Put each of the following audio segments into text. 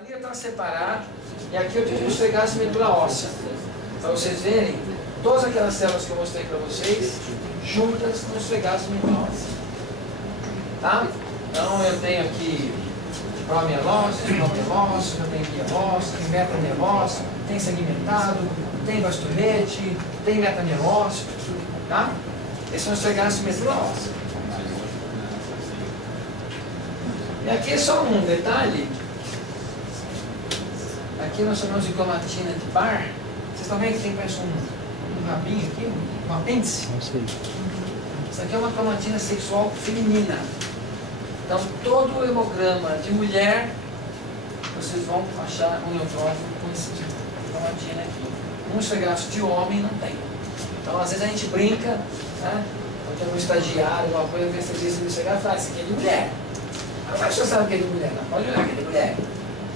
Ali está separado, e aqui eu tive que esfregar essa medula óssea, para vocês verem todas aquelas células que eu mostrei para vocês, juntas no esfregaço medula óssea. Tá? Então eu tenho aqui promielócito, promielócito, eu tenho mielócito, tem metamielócito, tem segmentado, tem bastonete, tem metamielócito, tá? Esse é um esfregaço medula óssea. E aqui é só um detalhe. Aqui nós chamamos de cromatina de Barr. Vocês estão vendo que tem parece um rabinho aqui, um apêndice? Não sei. Isso aqui é uma cromatina sexual feminina. Então, todo o hemograma de mulher, vocês vão achar um neutrófilo com esse tipo de cromatina aqui. Um esfregaço de homem não tem. Então, às vezes a gente brinca, né? Quando tem um estagiário, alguma coisa, vê esse esfregaço e fala, isso aqui é de mulher. Como é que você sabe que é de mulher? Não pode olhar que é de mulher.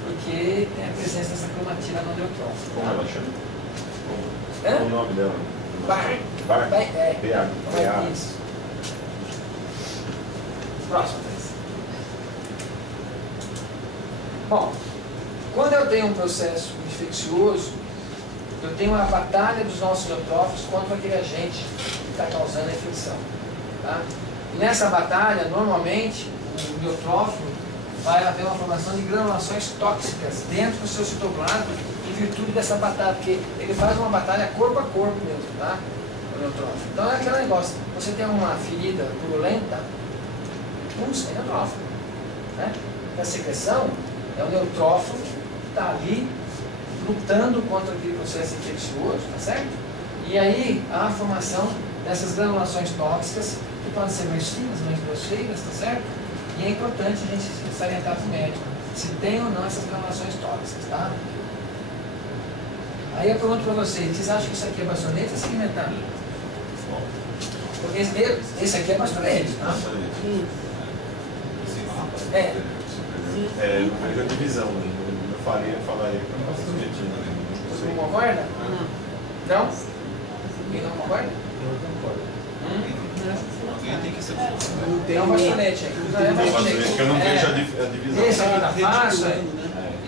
Porque tem a presença dessa cromatina no neutrófilo. Como ela chama? Hã? O nome dela? Barr. Barr? É. B-A. Isso. Próxima vez. Bom, quando eu tenho um processo infeccioso, eu tenho uma batalha dos nossos neutrófilos contra aquele agente que está causando a infecção. Tá? E nessa batalha, normalmente, o neutrófilo vai haver uma formação de granulações tóxicas dentro do seu citoplasma em virtude dessa batalha, porque ele faz uma batalha corpo a corpo mesmo, tá? O neutrófilo. Então é aquele negócio, você tem uma ferida purulenta, é neutrófilo. Né? A secreção é o neutrófilo que está ali lutando contra aquele processo infeccioso, tá certo? E aí há a formação dessas granulações tóxicas, que podem ser mais finas, mais grosseiras, tá certo? E é importante a gente salientar para o médico se tem ou não essas granulações tóxicas, tá? Aí eu pergunto para vocês acham que isso aqui é bastonete ou segmentado? Porque esse aqui é bastonete, tá? É. É, a divisão, eu falaria que é bastonete. Você não concorda? Não? Quem não concorda? Tem que ser. Tem um bastonete aí. Não é bastonete. Eu não vejo a divisão. Esse aqui tá fácil,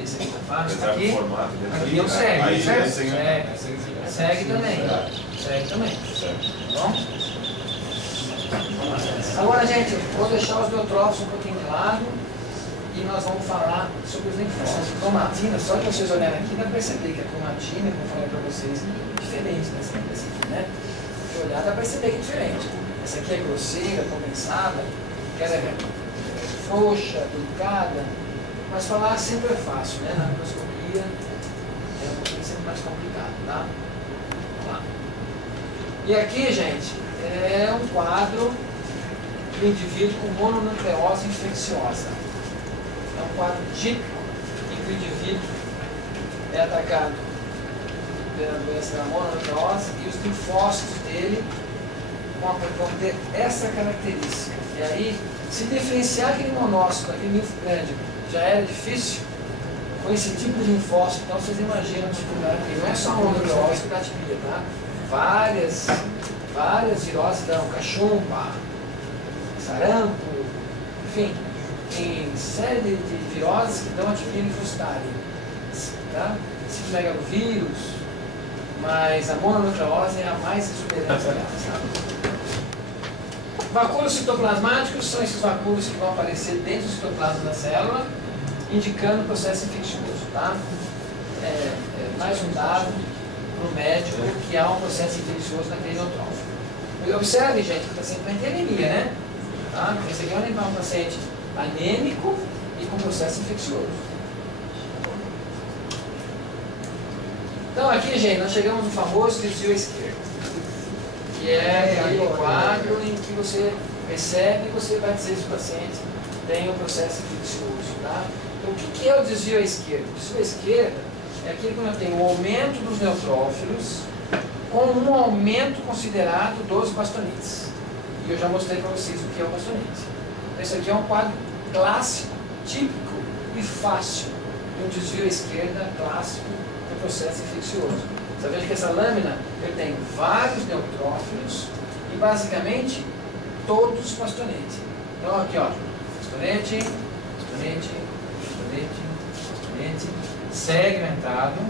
esse aqui tá fácil, tá aqui. Aqui não segue, certo? Segue também. Segue também. Bom? Agora, gente, vou deixar os neutrófilos um pouquinho de lado e nós vamos falar sobre os linfócitos. Cromatina, só que vocês olharem aqui, dá para perceber que a cromatina, como eu falei para vocês, é diferente dessa aqui, né? Se olhar, dá para perceber que é diferente. Essa aqui é grosseira, condensada, ela é frouxa, delicada, mas falar sempre é fácil, né? Na microscopia é um pouquinho sempre mais complicado, tá? Vamos lá. E aqui, gente, é um quadro do indivíduo com mononucleose infecciosa. É um quadro típico em que o indivíduo é atacado pela doença da mononucleose e os linfócitos dele vão ter essa característica. E aí, se diferenciar aquele monócito daquele linfo grande já era difícil, com esse tipo de linfócito, então vocês imaginam a dificuldade que não é só a mononucleose que dá tipia, tá? Várias viroses dão cachumba, sarampo, enfim, tem série de viroses que dão atipia linfocitária, tá? Citomegalovírus, mas a mononucleose é a mais exuberante delas, tá? Vacúolos citoplasmáticos são esses vacúolos que vão aparecer dentro do citoplasma da célula, indicando o processo infeccioso, tá? Mais um dado para o médico que há um processo infeccioso naquele neutrófilo. Observe, gente, que o paciente vai ter anemia, né? Tá? Esse aqui é um paciente anêmico e com processo infeccioso. Então aqui, gente, nós chegamos no famoso desvio à esquerda, que é aquele quadro em que você recebe e você vai dizer se o paciente tem um processo infeccioso, tá? Então o que é o desvio à esquerda? O desvio à esquerda é aquele quando eu tenho o aumento dos neutrófilos com um aumento considerado dos bastonetes. E eu já mostrei para vocês o que é o bastonete. Então esse aqui é um quadro clássico, típico e fácil de um desvio à esquerda clássico do processo infeccioso. Você veja que essa lâmina ele tem vários neutrófilos e basicamente todos bastonetes. Então aqui ó, bastonete, bastonete, bastonete, bastonete, segmentado,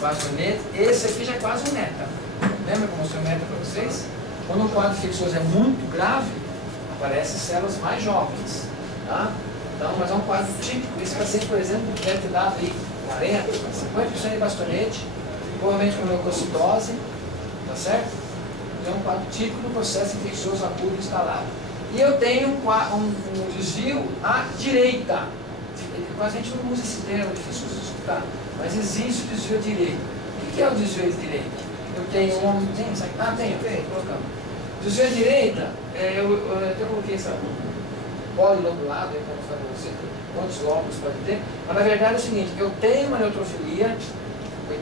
bastonete. Esse aqui já é quase um meta. Lembra que eu mostrei o meta para vocês? Quando o quadro infeccioso é muito grave, aparecem células mais jovens. Tá? Então, mas é um quadro típico. Esse paciente, por exemplo, deve ter dado aí 40%, 50% de bastonete, provavelmente com leucocitose, tá certo? É um quadro típico do processo infeccioso agudo instalado. E eu tenho um desvio à direita. A gente não usa esse termo, é difícil de escutar, mas existe o desvio à direita. O que é o desvio à direita? Eu tenho um... Tenho, colocamos. Desvio à direita, eu até coloquei essa polilobulado, aí para mostrar para você quantos lóbulos pode ter, mas na verdade é o seguinte, eu tenho uma neutrofilia,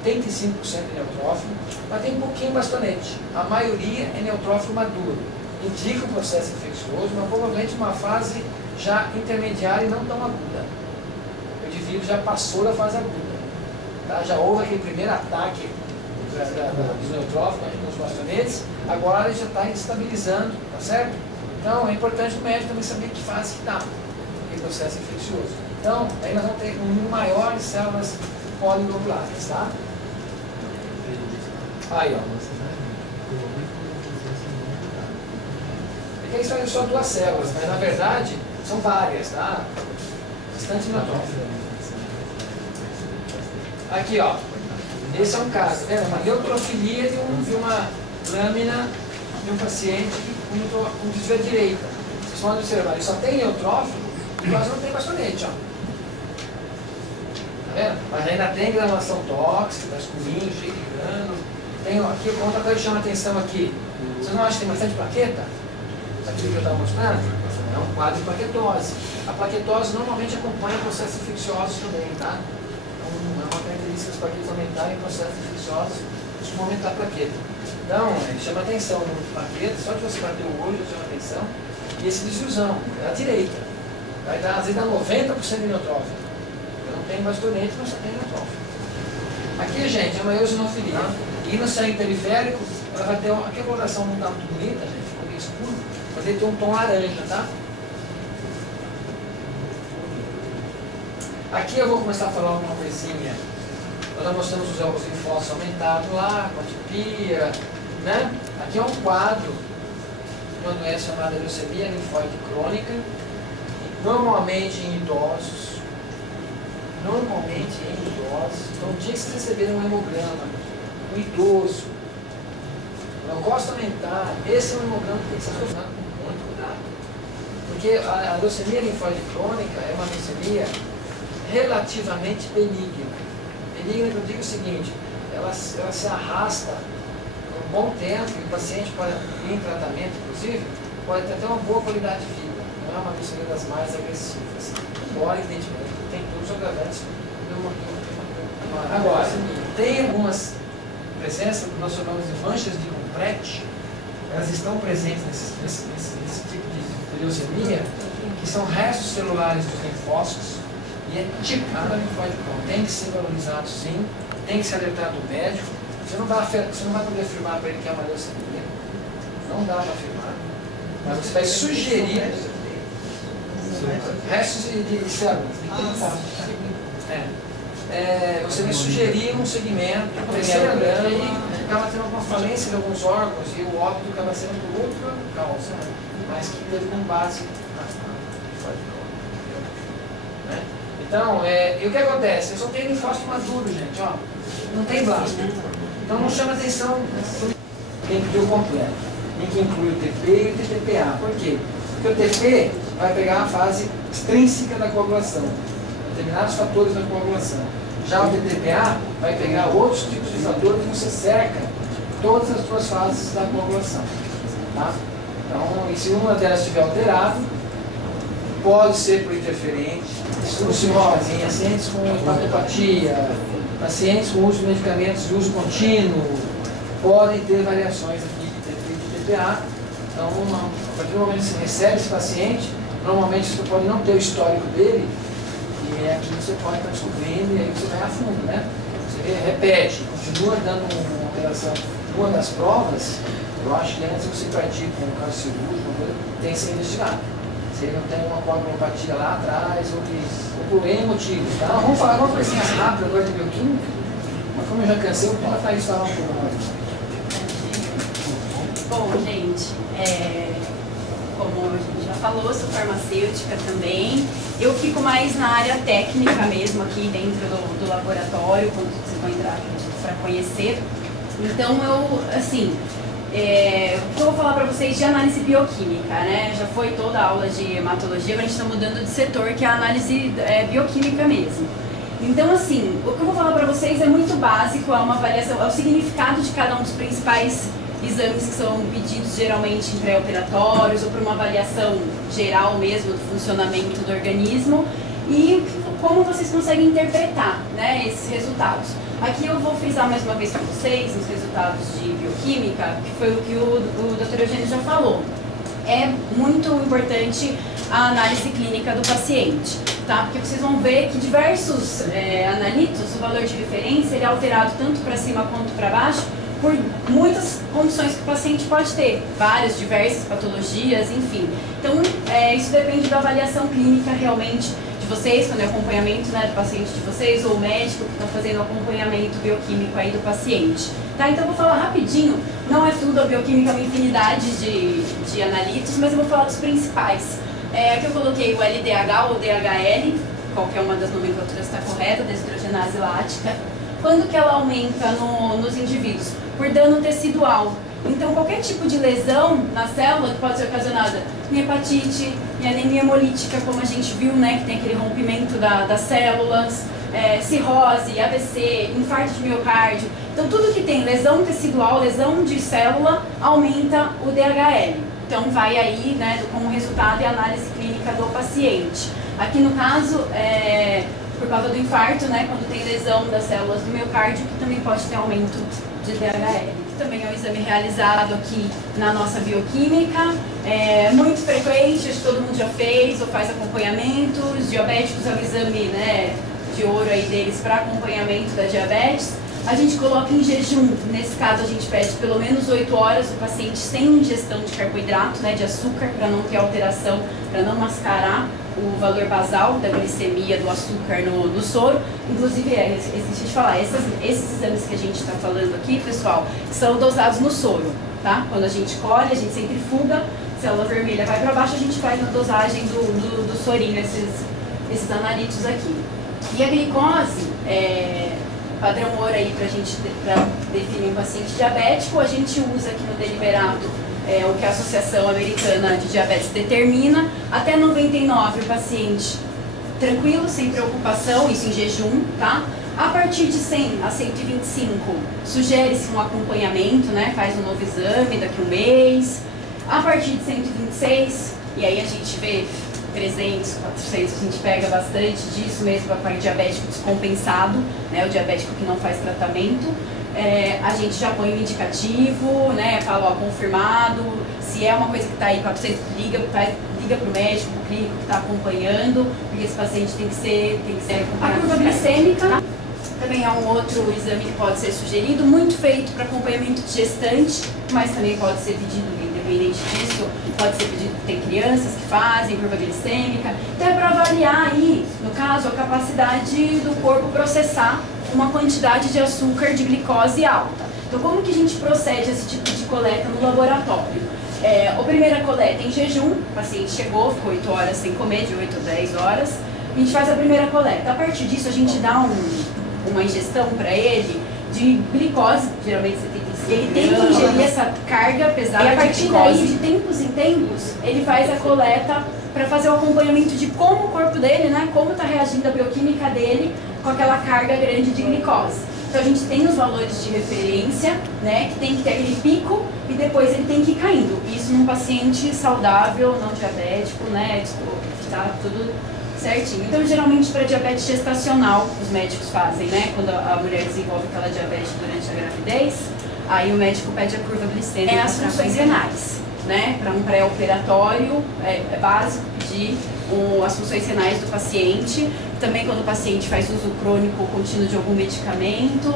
85% de neutrófilo, mas tem um pouquinho bastonete. A maioria é neutrófilo maduro. Indica o processo infeccioso, mas provavelmente uma fase já intermediária e não tão aguda. O indivíduo já passou da fase aguda. Tá? Já houve aquele primeiro ataque dos neutrófilos, dos bastonetes, agora ele já está estabilizando, tá certo? Então é importante o médico também saber que fase que está o processo infeccioso. Então, aí nós vamos ter um número maior de células polilobuladas, tá? Aí, ó. Porque isso é só duas células, mas na verdade são várias, tá? Bastante neutrófilo. Aqui, ó. Esse é um caso, né? Uma neutrofilia de uma lâmina de um paciente com desvio à direita. Vocês podem observar, ele só tem neutrófilo e quase não tem bastonete, ó. Tá vendo? Mas ainda tem granulação tóxica, vasculino, cheio de grânulo. Tem aqui, outra coisa que chama atenção aqui. Vocês não acham que tem bastante plaqueta? Aqui que eu estava mostrando? É um quadro de plaquetose. A plaquetose normalmente acompanha processos infecciosos também, tá? Então, é uma característica das plaquetas aumentarem em processos infecciosos, costuma aumentar a plaqueta. Então, chama atenção no plaqueta, só de você bater o olho chama atenção. E esse desviozão, é a direita. Vai dar, às vezes dá 90% de neutrófilo. Eu não tenho bastonete, mas só tenho neutrófilo. Aqui, gente, é uma eosinofilia. E no sangue periférico, ela vai ter aqui a coloração não está muito bonita, gente, ficou meio escuro, mas ele tem um tom laranja, tá? Aqui eu vou começar a falar alguma coisinha. Nós já mostramos os linfócitos aumentados lá, com atipia, né? Aqui é um quadro de uma doença chamada leucemia linfóide crônica, normalmente em idosos. Então, o dia que vocês receberem um hemograma, um idoso, leucócito aumentar, esse é um hemograma que tem que ser associado com muito cuidado. Porque a leucemia linfóide crônica é uma leucemia relativamente benigna. Benigna, que eu digo o seguinte, ela se arrasta por um bom tempo, e o paciente pode, em tratamento inclusive, pode ter até uma boa qualidade de vida. Não é uma leucemia das mais agressivas. Embora, evidentemente, tem todos os agravantes. Agora, tem algumas presenças que nós chamamos de manchas de Lomprete, elas estão presentes nesse tipo de leucemia, que são restos celulares dos linfócitos, e é típico da linfóide crônica. Tem que ser valorizado sim, tem que ser alertado do médico. Você não vai poder afirmar para ele que é uma leucemia, não dá para afirmar, mas você vai sugerir restos de células. Você vai sugerir um segmento, acelerando e acaba tendo alguma falência de alguns órgãos e o óbito acaba sendo por outra causa, mas que teve com base na linfóide crônica. Né? Então, e o que acontece? Eu só tenho linfócito maduro, gente, ó. Não tem blasto. Então não chama atenção, tem que ter o completo. Tem que incluir o TP e o TTPA. Por quê? Porque o TP vai pegar a fase extrínseca da coagulação, determinados fatores da coagulação. Já o TTPA vai pegar outros tipos de fatores que você cerca todas as suas fases da coagulação. Tá? Então, e se uma delas estiver alterada, pode ser por interferente, em pacientes com hepatopatia, pacientes com uso de medicamentos de uso contínuo, podem ter variações aqui de TP e de TPA. Então, a partir do momento que você recebe esse paciente, normalmente você pode não ter o histórico dele, e aqui você pode estar descobrindo, e aí você vai a fundo, né? Você repete, continua dando uma alteração. Uma das provas, eu acho que antes você partir com um caso cirúrgico, tem que ser investigado. Se ele não tem uma coagulopatia lá atrás, ou por N motivos, tá? Vamos falar uma coisinha rápida agora de bioquímica, mas como eu já cansei, eu vou falar isso falar um pouco mais. Bom, gente, como a gente já falou, sou farmacêutica também. Eu fico mais na área técnica mesmo, aqui dentro do laboratório, quando vocês vão entrar para conhecer. Então, assim, o que eu vou falar para vocês de análise bioquímica, né? Já foi toda a aula de hematologia, agora a gente está mudando de setor, que é a análise bioquímica mesmo. Então, assim, o que eu vou falar para vocês é muito básico, é uma avaliação, é o significado de cada um dos principais exames que são pedidos geralmente em pré-operatórios ou para uma avaliação geral mesmo do funcionamento do organismo e como vocês conseguem interpretar, né, esses resultados. Aqui eu vou frisar mais uma vez para vocês os resultados de bioquímica, que foi o que o Dr. Eugênio já falou. É muito importante a análise clínica do paciente, tá? Porque vocês vão ver que diversos analitos, o valor de referência, ele é alterado tanto para cima quanto para baixo, por muitas condições que o paciente pode ter, várias, diversas patologias, enfim. Então, isso depende da avaliação clínica realmente de vocês, quando é acompanhamento, né, do paciente de vocês, ou o médico que está fazendo o acompanhamento bioquímico aí do paciente. Tá? Então, eu vou falar rapidinho, não é tudo, a bioquímica é uma infinidade de analitos, mas eu vou falar dos principais. Aqui eu coloquei o LDH ou DHL, qualquer uma das nomenclaturas está correta, deshidrogenase lática. Quando que ela aumenta nos indivíduos? Por dano tecidual. Então, qualquer tipo de lesão na célula que pode ser ocasionada em hepatite, em anemia hemolítica, como a gente viu, né, que tem aquele rompimento das células, cirrose, AVC, infarto de miocárdio. Então, tudo que tem lesão tecidual, lesão de célula, aumenta o DHL. Então, vai aí, né, como resultado é a análise clínica do paciente. Aqui no caso, por causa do infarto, né, quando tem lesão das células do miocárdio, que também pode ter aumento de DHL. Também é um exame realizado aqui na nossa bioquímica, muito frequente, acho que todo mundo já fez ou faz acompanhamento. Os diabéticos é o exame, né, de ouro aí deles para acompanhamento da diabetes. A gente coloca em jejum, nesse caso a gente pede pelo menos 8 horas o paciente sem ingestão de carboidrato, né, de açúcar, para não ter alteração, para não mascarar o valor basal da glicemia do açúcar no soro. Inclusive, esqueci de falar, esses exames que a gente está falando aqui, pessoal, são dosados no soro, tá? Quando a gente colhe, a gente centrifuga, célula vermelha vai para baixo, a gente faz na dosagem do sorinho, esses analitos aqui. E a glicose, padrão ouro aí para definir um paciente diabético, a gente usa aqui no deliberado o que a Associação Americana de Diabetes determina. Até 99 o paciente tranquilo, sem preocupação, isso em jejum, tá? A partir de 100 a 125 sugere-se um acompanhamento, né? Faz um novo exame daqui a um mês. A partir de 126, e aí a gente vê 300, 400, a gente pega bastante disso mesmo para o diabético descompensado, né? O diabético que não faz tratamento. A gente já põe um indicativo, né, fala, ó, confirmado, se é uma coisa que está aí 400, liga para o médico, para o clínico que está acompanhando, porque esse paciente tem que ser acompanhado. A curva glicêmica também é um outro exame que pode ser sugerido, muito feito para acompanhamento de gestante, mas também pode ser pedido, independente disso, pode ser pedido, tem crianças que fazem curva glicêmica. Então é para avaliar aí, no caso, a capacidade do corpo processar uma quantidade de açúcar, de glicose alta. Então, como que a gente procede esse tipo de coleta no laboratório? A primeira coleta em jejum, o paciente chegou, ficou 8 horas sem comer, de 8 a 10 horas, a gente faz a primeira coleta. A partir disso, a gente dá uma ingestão para ele de glicose, geralmente 75. Ele tem que ingerir essa carga pesada e a partir daí, de tempos em tempos, ele faz a coleta para fazer o acompanhamento de como o corpo dele, né, como está reagindo a bioquímica dele com aquela carga grande de glicose. Então a gente tem os valores de referência, né, que tem que ter aquele pico e depois ele tem que ir caindo. Isso num paciente saudável, não diabético, né, tá tudo certinho. Então geralmente para diabetes gestacional os médicos fazem, né, quando a mulher desenvolve aquela diabetes durante a gravidez, aí o médico pede a curva glicêmica. As funções renais, né, para um pré-operatório, é básico pedir medir as funções renais do paciente, também quando o paciente faz uso crônico ou contínuo de algum medicamento,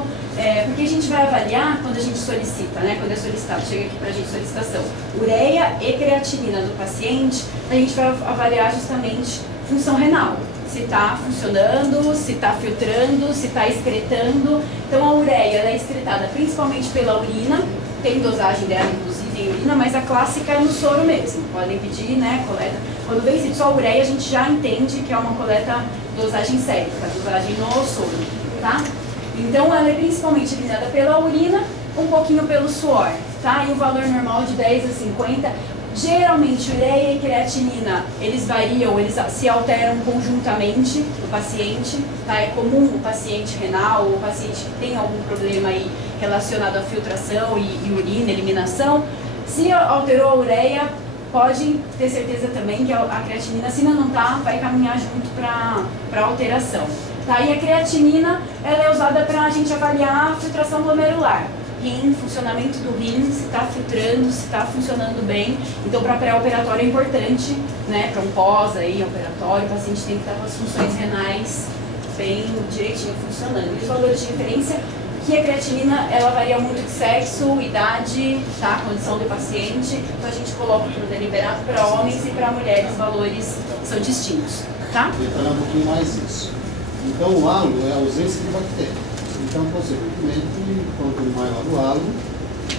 porque a gente vai avaliar quando a gente solicita, né, quando é solicitado, chega aqui para a gente solicitação, ureia e creatinina do paciente, a gente vai avaliar justamente função renal. Se está funcionando, se está filtrando, se está excretando. Então a ureia ela é excretada principalmente pela urina, tem dosagem dela inclusive em urina, mas a clássica é no soro mesmo. Podem pedir, né, coleta. Quando vem escrito só ureia, a gente já entende que é uma coleta dosagem sérica, dosagem no soro, tá? Então ela é principalmente eliminada pela urina, um pouquinho pelo suor, tá? E o valor normal de 10 a 50. Geralmente, ureia e creatinina, eles variam, eles se alteram conjuntamente no paciente, tá? É comum o paciente renal, o paciente que tem algum problema aí relacionado à filtração e urina, eliminação. Se alterou a ureia, pode ter certeza também que a creatinina, se ainda não tá, vai caminhar junto para alteração. Tá? E a creatinina, ela é usada para a gente avaliar a filtração glomerular. Rim, funcionamento do rim, se está filtrando, se está funcionando bem. Então, para pré-operatório é importante, né? Para um pós-operatório, o paciente tem que estar com as funções renais bem direitinho funcionando. E os valores de referência, que a creatinina, ela varia muito de sexo, idade, tá? Condição do paciente. Então, a gente coloca no deliberado para homens e para mulheres, os valores são distintos, tá? Detalhar um pouquinho mais isso. Então, o halo é a ausência de bactéria. Então, consequentemente, quanto maior o halo,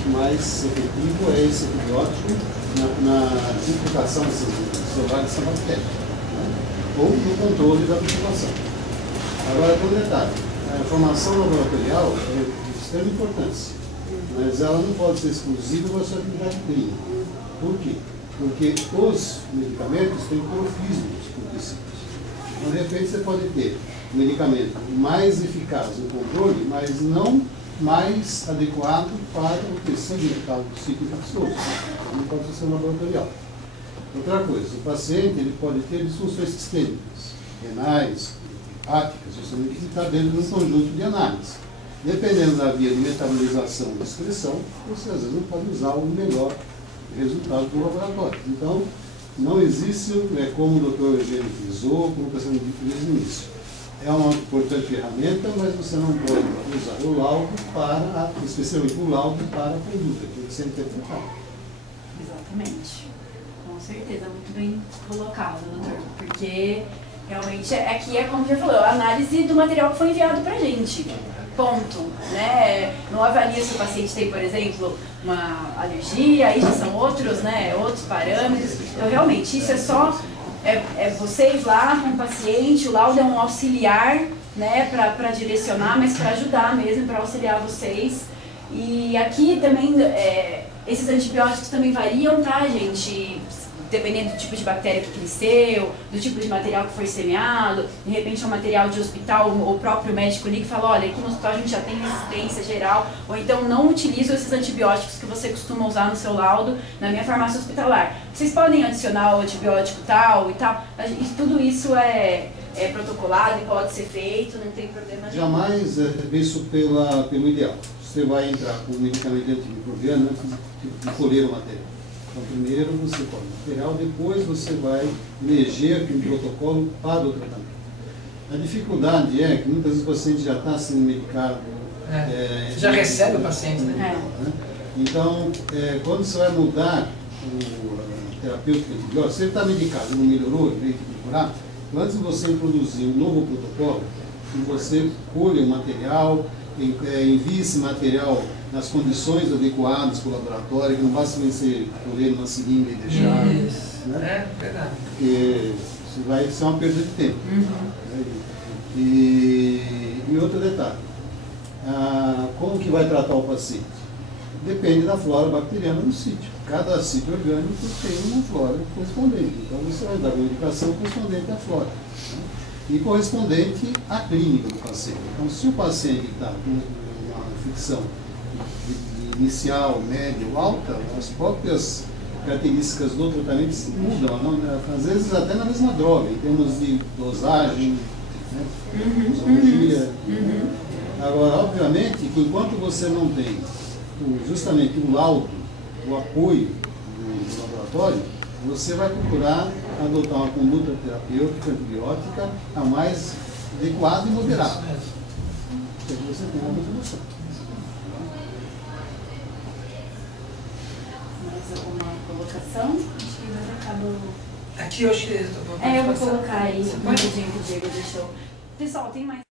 mais efetivo é esse antibiótico na desinfectação celular dessa bactéria, né? Ou no controle da população. Agora, tem um detalhe: a informação laboratorial é de extrema importância, mas ela não pode ser exclusiva da sua atividade clínica. Por quê? Porque os medicamentos têm clorofismos por princípio. Então, de repente, você pode ter um medicamento mais eficaz no controle, mas não mais adequado para o tecido infectado do ciclo infeccioso. Não pode ser laboratorial. Outra coisa, o paciente ele pode ter disfunções sistêmicas, renais, hepáticas, justamente que está dentro de um conjunto de análise. Dependendo da via de metabolização e excreção, você às vezes não pode usar o melhor resultado do laboratório. Então, não existe, como o Dr. Eugênio frisou, como está sendo dito desde o início. É uma importante ferramenta, mas você não pode usar o laudo especialmente o laudo para a conduta, que tem que ser interpretado. Exatamente. Com certeza, muito bem colocado, doutor. Porque realmente aqui é como já falou, a análise do material que foi enviado para a gente. Ponto. Né? Não avalia se o paciente tem, por exemplo, uma alergia, aí já são outros, né, outros parâmetros. Então, realmente, isso é só vocês lá com o paciente, o laudo é um auxiliar, né, para direcionar, mas para ajudar mesmo, para auxiliar vocês. E aqui também, esses antibióticos também variam, tá, gente? Dependendo do tipo de bactéria que cresceu, do tipo de material que foi semeado, de repente é um material de hospital, o próprio médico liga e fala, olha, aqui no hospital a gente já tem resistência geral, ou então não utilizo esses antibióticos que você costuma usar no seu laudo na minha farmácia hospitalar. Vocês podem adicionar o antibiótico tal e tal, tudo isso é protocolado e pode ser feito, não tem problema nenhum. Jamais é visto pelo ideal. Você vai entrar com um medicamento antimicrobiano antes de colher o material. Então, primeiro você colhe o material, depois você vai eleger um protocolo para o tratamento. A dificuldade é que muitas vezes o paciente já está sendo medicado. Você já recebe o paciente, né? Então, quando você vai mudar o terapêutico antibiótico, se ele está medicado e não melhorou, ele tem que procurar, antes de você introduzir um novo protocolo, você colhe o material, envie esse material nas condições adequadas para o laboratório, que não basta você colher numa seringa e deixar. Isso, né? Verdade. Porque isso vai ser uma perda de tempo. Né? E outro detalhe, como que vai tratar o paciente? Depende da flora bacteriana no sítio. Cada sítio orgânico tem uma flora correspondente. Então você vai dar uma indicação correspondente à flora, né? E correspondente à clínica do paciente. Então, se o paciente está com uma infecção inicial, média ou alta, as próprias características do tratamento mudam, não? Às vezes até na mesma droga, em termos de dosagem, né? Dosologia. Agora, obviamente, que enquanto você não tem justamente o laudo, o apoio do laboratório, você vai procurar adotar uma conduta terapêutica, antibiótica, a mais adequada e moderada. Então você tem uma motivação. Mais alguma colocação? Acho que vai acabou. Aqui eu acho que Eu vou colocar aí o que o Diego deixou. Pessoal, tem mais.